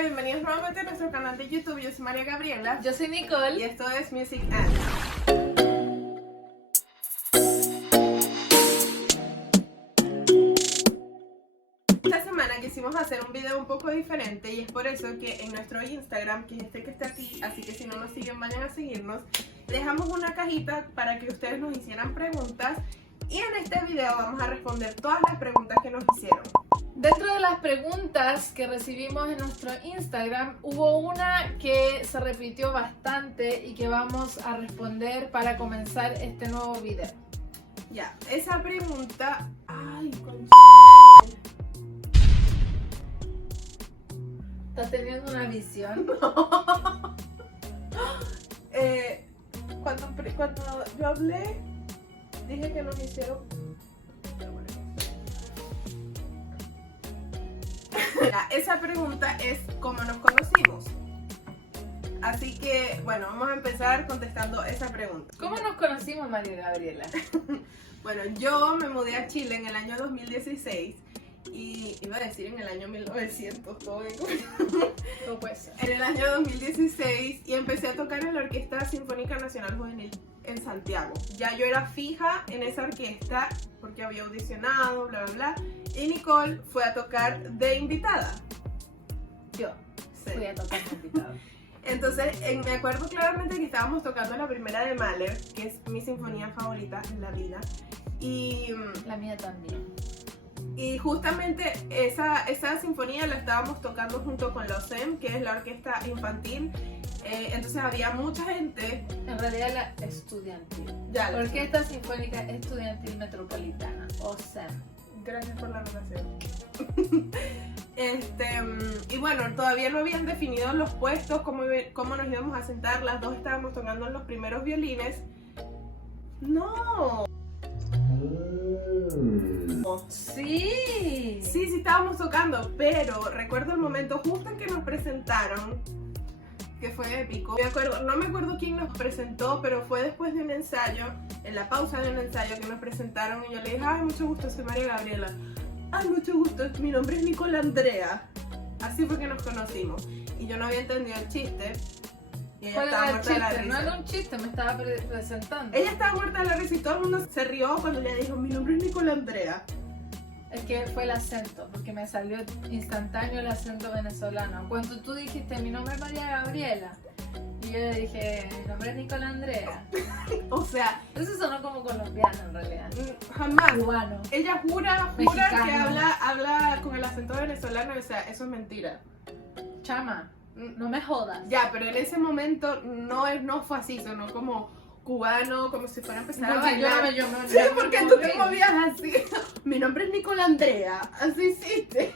Hola, bienvenidos nuevamente a nuestro canal de YouTube. Yo soy María Gabriela. Yo soy Nicole. Y esto es Music And. Esta semana quisimos hacer un video un poco diferente y es por eso que en nuestro Instagram, que es este que está aquí, así que si no nos siguen vayan a seguirnos, dejamos una cajita para que ustedes nos hicieran preguntas y en este video vamos a responder todas las preguntas que nos hicieron. Dentro de las preguntas que recibimos en nuestro Instagram, hubo una que se repitió bastante y que vamos a responder para comenzar este nuevo video. Ya, esa pregunta... Ay, concha. ¿Estás teniendo una visión? Cuando yo hablé, dije que nos hicieron... Esa pregunta es ¿cómo nos conocimos? Así que, bueno, vamos a empezar contestando esa pregunta. ¿Cómo nos conocimos, María Gabriela? Bueno, yo me mudé a Chile en el año 2016 y iba a decir en el año 1900, todo bien. No puede ser. En el año 2016 y empecé a tocar en la Orquesta Sinfónica Nacional Juvenil en Santiago. Ya yo era fija en esa orquesta porque había audicionado, bla, bla, bla. Y Nicole fue a tocar de invitada. Yo fui a tocar de invitada. Entonces, me acuerdo claramente que estábamos tocando la primera de Mahler, que es mi sinfonía favorita en la vida. Y la mía también. Y justamente esa sinfonía la estábamos tocando junto con la OSEM, que es la orquesta infantil. Entonces había mucha gente. En realidad la estudiantil. Ya, la Orquesta Sinfónica Estudiantil Metropolitana, OSEM. Gracias por la anotación. Y bueno, todavía no habían definido los puestos, cómo nos íbamos a sentar. Las dos estábamos tocando los primeros violines. ¡No! Sí. Sí, estábamos tocando, pero recuerdo el momento justo en que nos presentaron, que fue épico. No me acuerdo quién nos presentó, pero fue después de un ensayo, en la pausa de un ensayo que nos presentaron y yo le dije, ay, mucho gusto, soy María Gabriela. Ay, mucho gusto, mi nombre es Nicole Andrea. Así fue que nos conocimos. Y yo no había entendido el chiste. Y ella estaba muerta de la risa. No era un chiste, me estaba presentando. Ella estaba muerta de la risa y todo el mundo se rió cuando ella dijo, mi nombre es Nicole Andrea. Es que fue el acento, porque me salió instantáneo el acento venezolano. Cuando tú dijiste, mi nombre es María Gabriela, y yo le dije, mi nombre es Nicole Andrea. O sea, eso sonó como colombiano en realidad. Jamás. Cubano. Ella jura Mexicano. que habla con el acento venezolano, o sea, eso es mentira. Chama, no me jodas. Ya, pero en ese momento no fue así, sonó como cubano, como si fuera a empezar a bailar. Sí, porque tú te movías así. Mi nombre es Nicole Andrea, así hiciste.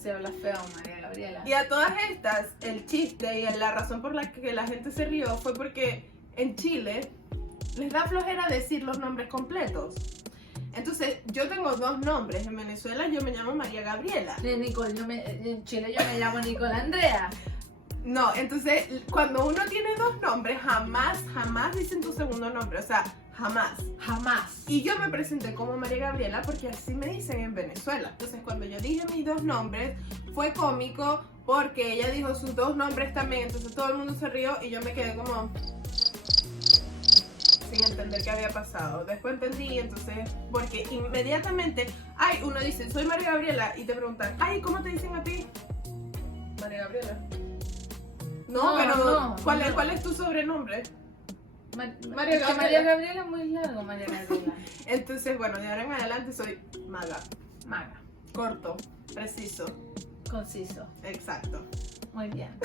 Se habla feo, María Gabriela. Y a todas estas, el chiste y la razón por la que la gente se rió fue porque en Chile les da flojera decir los nombres completos. Entonces, yo tengo dos nombres. En Venezuela yo me llamo María Gabriela. Nicole, en Chile yo me llamo Nicole Andrea. No, entonces cuando uno tiene dos nombres, jamás dicen tu segundo nombre, o sea, jamás. Y yo me presenté como María Gabriela porque así me dicen en Venezuela. Entonces cuando yo dije mis dos nombres, fue cómico porque ella dijo sus dos nombres también, entonces todo el mundo se rió y yo me quedé como sin entender qué había pasado. Después entendí, entonces, porque inmediatamente, uno dice, soy María Gabriela, y te preguntan, ¿cómo te dicen a ti? María Gabriela. No, pero no, ¿cuál es tu sobrenombre? María Gabriela. María Gabriela es muy largo, María Gabriela. Entonces, bueno, de ahora en adelante soy Maga. Maga. Corto, preciso. Conciso. Exacto. Muy bien.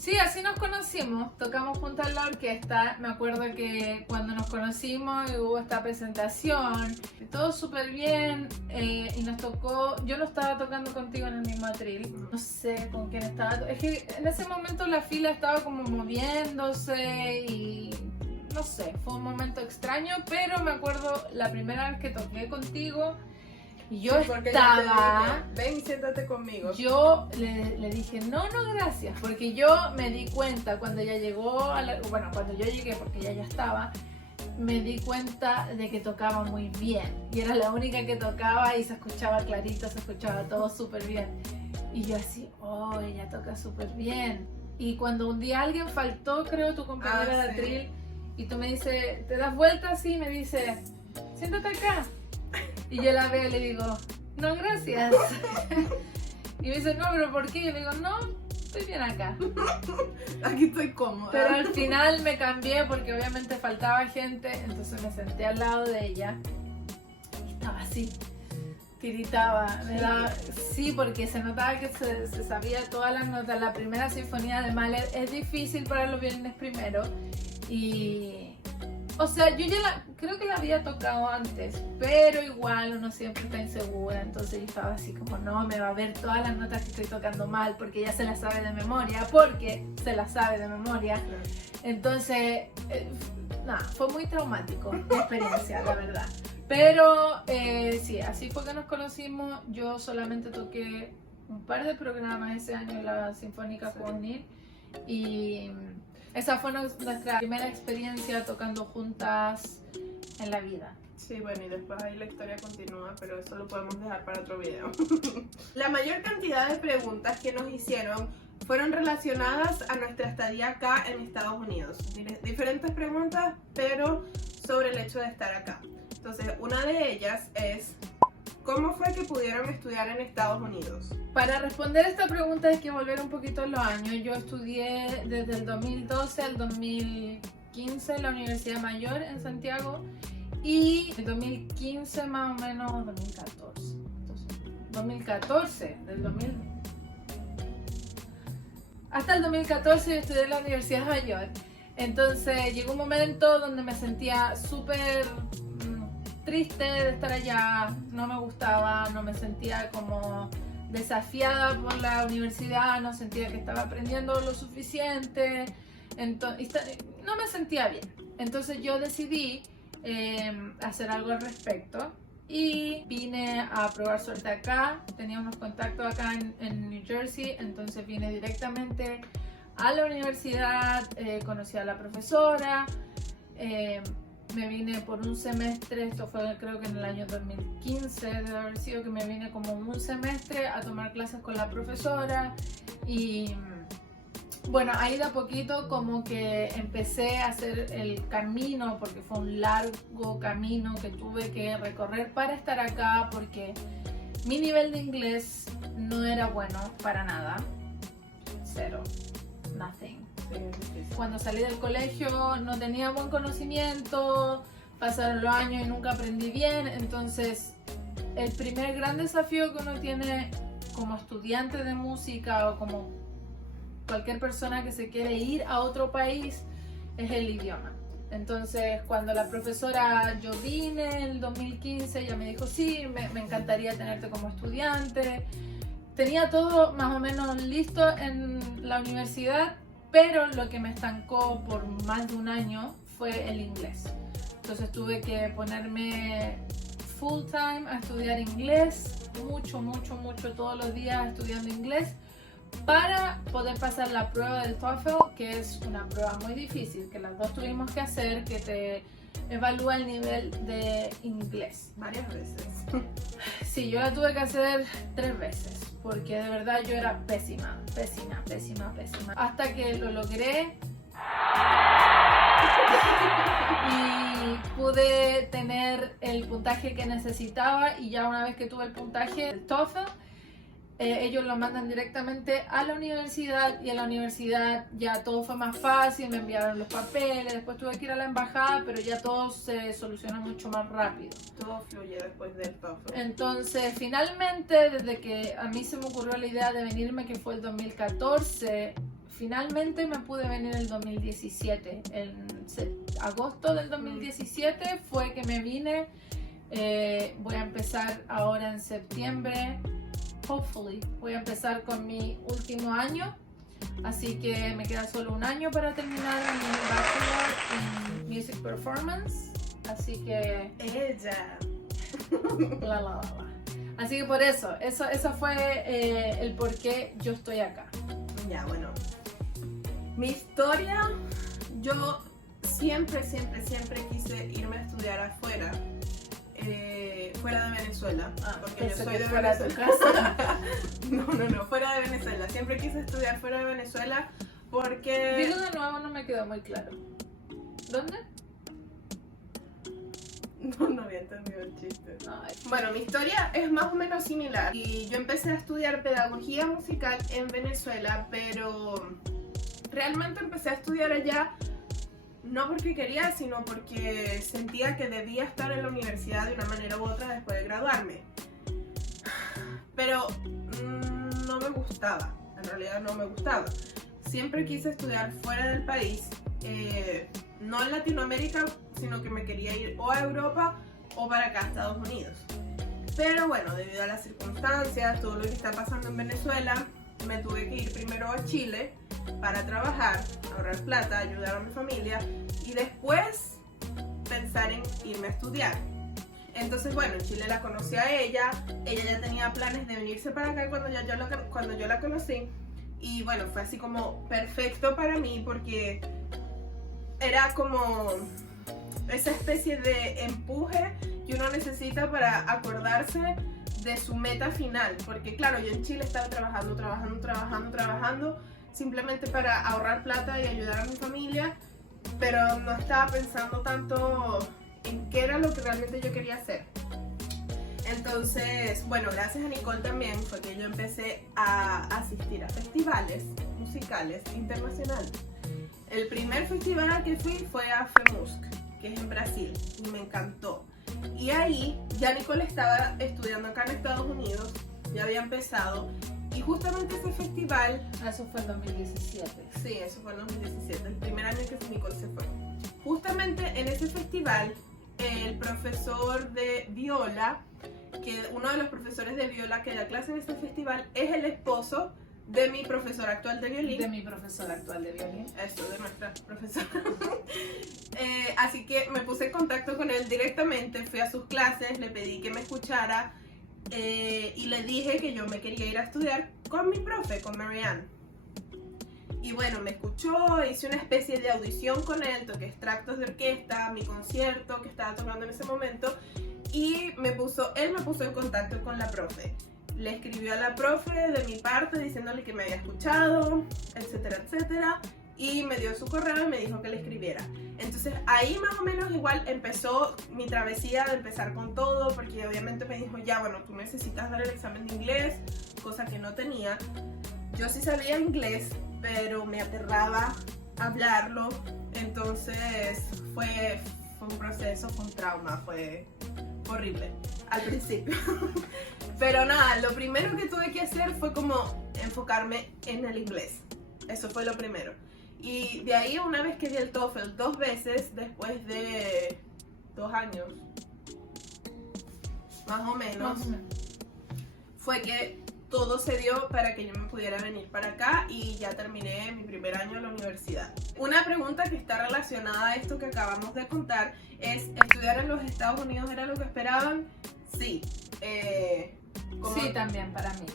Sí, así nos conocimos, tocamos juntas en la orquesta. Me acuerdo que cuando nos conocimos hubo esta presentación, todo súper bien, y nos tocó, yo no estaba tocando contigo en el mismo atril, no sé con quién estaba, es que en ese momento la fila estaba como moviéndose y no sé, fue un momento extraño, pero me acuerdo la primera vez que toqué contigo. Y yo estaba... Ven y siéntate conmigo. Yo le dije, no, gracias. Porque yo me di cuenta cuando ella llegó, cuando yo llegué, porque ella ya estaba, me di cuenta de que tocaba muy bien. Y era la única que tocaba y se escuchaba clarito, se escuchaba todo súper bien. Y yo así, oh, ella toca súper bien. Y cuando un día alguien faltó, creo, tu compañera de atril, y tú me dices, te das vuelta así y me dice, siéntate acá. Y yo la veo y le digo, no, gracias. Y me dice, no, pero ¿por qué? Yo le digo, no, estoy bien acá. Aquí estoy cómoda. Pero al final me cambié porque obviamente faltaba gente, entonces me senté al lado de ella. Y estaba así, tiritaba. Sí, porque se notaba que se sabía todas las notas. La primera sinfonía de Mahler es difícil para los violines primero. Y... o sea, yo ya creo que la había tocado antes, pero igual uno siempre está insegura, entonces yo estaba así como, no, me va a ver todas las notas que estoy tocando mal, porque ella se las sabe de memoria, Entonces, nada, fue muy traumático la experiencia, la verdad. Pero sí, así fue que nos conocimos. Yo solamente toqué un par de programas ese año en la Sinfónica Juvenil y... esa fue nuestra primera experiencia tocando juntas en la vida. Sí, bueno, y después ahí la historia continúa, pero eso lo podemos dejar para otro video. La mayor cantidad de preguntas que nos hicieron fueron relacionadas a nuestra estadía acá en Estados Unidos. Diferentes preguntas, pero sobre el hecho de estar acá. Entonces, una de ellas es, ¿cómo fue que pudieron estudiar en Estados Unidos? Para responder esta pregunta hay que volver un poquito en los años. Yo estudié desde el 2012 al 2015 en la Universidad Mayor en Santiago y en 2015 más o menos 2014. Entonces, 2014, hasta el 2014 yo estudié en la Universidad Mayor. Entonces llegó un momento donde me sentía súper triste de estar allá, no me gustaba, no me sentía como desafiada por la universidad, no sentía que estaba aprendiendo lo suficiente, no me sentía bien. Entonces yo decidí hacer algo al respecto y vine a probar suerte acá. Tenía unos contactos acá en New Jersey, entonces vine directamente a la universidad, conocí a la profesora, me vine por un semestre, esto fue creo que en el año 2015, debe haber sido que me vine como un semestre a tomar clases con la profesora y bueno, ahí de a poquito como que empecé a hacer el camino, porque fue un largo camino que tuve que recorrer para estar acá, porque mi nivel de inglés no era bueno para nada, cero, nothing. Cuando salí del colegio no tenía buen conocimiento, pasaron los años y nunca aprendí bien, entonces el primer gran desafío que uno tiene como estudiante de música o como cualquier persona que se quiere ir a otro país es el idioma. Entonces cuando la profesora, yo vine en el 2015, ella me dijo sí, me encantaría tenerte como estudiante, tenía todo más o menos listo en la universidad, pero lo que me estancó por más de un año fue el inglés. Entonces tuve que ponerme full time a estudiar inglés, mucho todos los días estudiando inglés para poder pasar la prueba del TOEFL, que es una prueba muy difícil, que las dos tuvimos que hacer, que te evalúa el nivel de inglés. Varias veces. Sí, yo la tuve que hacer 3 veces. Porque de verdad yo era pésima. Hasta que lo logré y pude tener el puntaje que necesitaba, y ya una vez que tuve el puntaje del TOEFL, ellos lo mandan directamente a la universidad, y en la universidad ya todo fue más fácil, me enviaron los papeles, después tuve que ir a la embajada, pero ya todo se soluciona mucho más rápido. Todo fluye después del TOEFL. Entonces, finalmente, desde que a mí se me ocurrió la idea de venirme, que fue el 2014, finalmente me pude venir el 2017. En agosto del 2017 fue que me vine. Voy a empezar ahora en septiembre. Hopefully, voy a empezar con mi último año, así que me queda solo un año para terminar mi bachelor en Music Performance, así que... ¡Ella! Así que por eso fue el por qué yo estoy acá. Ya, bueno. Mi historia, yo siempre quise irme a estudiar afuera. fuera de Venezuela, porque yo pensé soy que de fuera de tu Venezuela. No, fuera de Venezuela. Siempre quise estudiar fuera de Venezuela porque... Dilo de nuevo, no me quedó muy claro. ¿Dónde? No había entendido el chiste. Ay. Bueno, mi historia es más o menos similar. Y yo empecé a estudiar pedagogía musical en Venezuela, pero realmente empecé a estudiar allá no porque quería, sino porque sentía que debía estar en la universidad de una manera u otra después de graduarme. Pero no me gustaba, en realidad no me gustaba. Siempre quise estudiar fuera del país, no en Latinoamérica, sino que me quería ir o a Europa o para acá, a Estados Unidos. Pero bueno, debido a las circunstancias, todo lo que está pasando en Venezuela, me tuve que ir primero a Chile para trabajar, ahorrar plata, ayudar a mi familia y después pensar en irme a estudiar. Entonces, bueno, en Chile la conocí a ella ya tenía planes de venirse para acá cuando yo la conocí. Y bueno, fue así como perfecto para mí porque era como esa especie de empuje que uno necesita para acordarse de su meta final. Porque claro, yo en Chile estaba trabajando simplemente para ahorrar plata y ayudar a mi familia, pero no estaba pensando tanto en qué era lo que realmente yo quería hacer. Entonces, bueno, gracias a Nicole también fue que yo empecé a asistir a festivales musicales internacionales. El primer festival al que fui fue a FEMUSC, que es en Brasil, y me encantó. Y ahí ya Nicole estaba estudiando acá en Estados Unidos, ya había empezado, y justamente ese festival... Eso fue en 2017. Sí, eso fue en 2017, el primer año que Nicole se fue. Justamente en ese festival, el profesor de viola, que uno de los profesores de viola que da clase en este festival es el esposo de mi profesor actual de violín. De mi profesor actual de violín. Eso, de nuestra profesora. Así que me puse en contacto con él directamente, fui a sus clases, le pedí que me escuchara y le dije que yo me quería ir a estudiar con mi profe, con Marianne. Y bueno, me escuchó, hice una especie de audición con él, toqué extractos de orquesta, mi concierto que estaba tocando en ese momento y él me puso en contacto con la profe. Le escribió a la profe de mi parte diciéndole que me había escuchado, etcétera, etcétera, y me dio su correo y me dijo que le escribiera. Entonces ahí más o menos igual empezó mi travesía de empezar con todo, porque obviamente me dijo, ya bueno, tú necesitas dar el examen de inglés, cosa que no tenía. Yo sí sabía inglés, pero me aterraba hablarlo, entonces fue un proceso, fue un trauma, fue horrible al principio. Pero nada, lo primero que tuve que hacer fue como enfocarme en el inglés. Eso fue lo primero. Y de ahí, una vez que di el TOEFL 2 veces, después de 2 años, más o menos, fue que todo se dio para que yo me pudiera venir para acá y ya terminé mi primer año en la universidad. Una pregunta que está relacionada a esto que acabamos de contar es, ¿estudiar en los Estados Unidos era lo que esperaban? Sí. Sí, también para mí.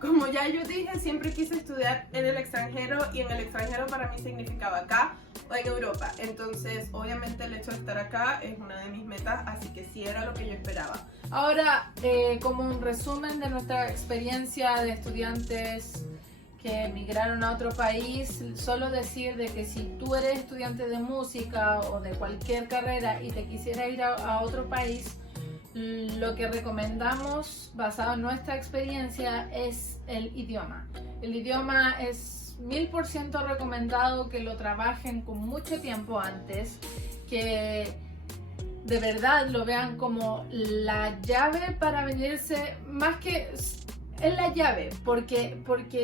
Como ya yo dije, siempre quise estudiar en el extranjero y en el extranjero para mí significaba acá o en Europa. Entonces, obviamente el hecho de estar acá es una de mis metas, así que sí era lo que yo esperaba. Ahora, como un resumen de nuestra experiencia de estudiantes que emigraron a otro país, solo decir de que si tú eres estudiante de música o de cualquier carrera y te quisiera ir a otro país, lo que recomendamos basado en nuestra experiencia es el idioma. El idioma es 1000% recomendado que lo trabajen con mucho tiempo antes, que de verdad lo vean como la llave para venirse, más que es la llave, porque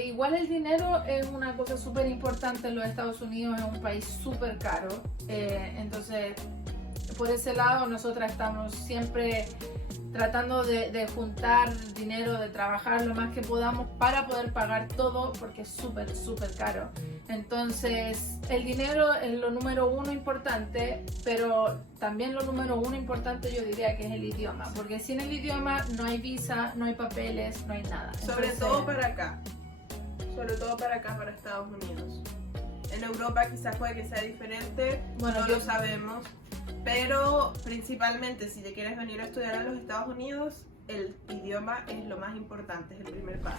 igual el dinero es una cosa súper importante en los Estados Unidos, es un país súper caro, entonces por ese lado nosotras estamos siempre tratando de juntar dinero, de trabajar lo más que podamos para poder pagar todo, porque es súper caro. Entonces el dinero es lo número uno importante, pero también lo número uno importante yo diría que es el idioma, porque sin el idioma no hay visa, no hay papeles, no hay nada. Sobre todo para acá, para Estados Unidos. En Europa quizás puede que sea diferente, bueno, no lo sabemos. pero principalmente si te quieres venir a estudiar a los Estados Unidos, el idioma es lo más importante, es el primer paso.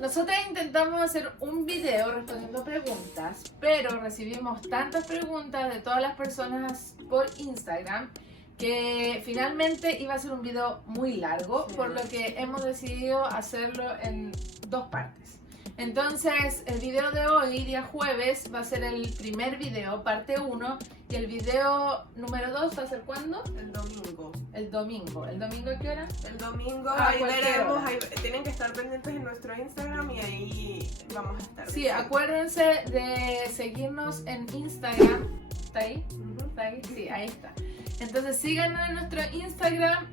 Nosotros intentamos hacer un video respondiendo preguntas, pero recibimos tantas preguntas de todas las personas por Instagram que finalmente iba a ser un video muy largo, Sí. por lo que hemos decidido hacerlo en 2 partes. Entonces, el video de hoy, día jueves, va a ser el primer video, parte 1, y el video número 2 va a ser ¿cuándo? El domingo. El domingo. ¿El domingo a qué hora? El domingo A ahí cualquier veremos, hora. tienen que estar pendientes en nuestro Instagram y ahí vamos a estar. Sí, diciendo. acuérdense de seguirnos en Instagram. ¿Está ahí? Ujú. ¿Está ahí? Sí, ahí está. Entonces síganos en nuestro Instagram,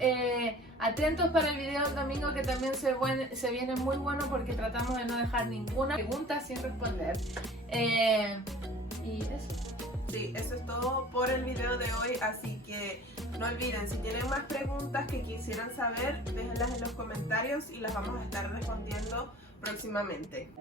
atentos para el video del domingo que también se viene muy bueno porque tratamos de no dejar ninguna pregunta sin responder. Y eso. Sí, eso es todo por el video de hoy, así que no olviden, si tienen más preguntas que quisieran saber, déjenlas en los comentarios y las vamos a estar respondiendo próximamente.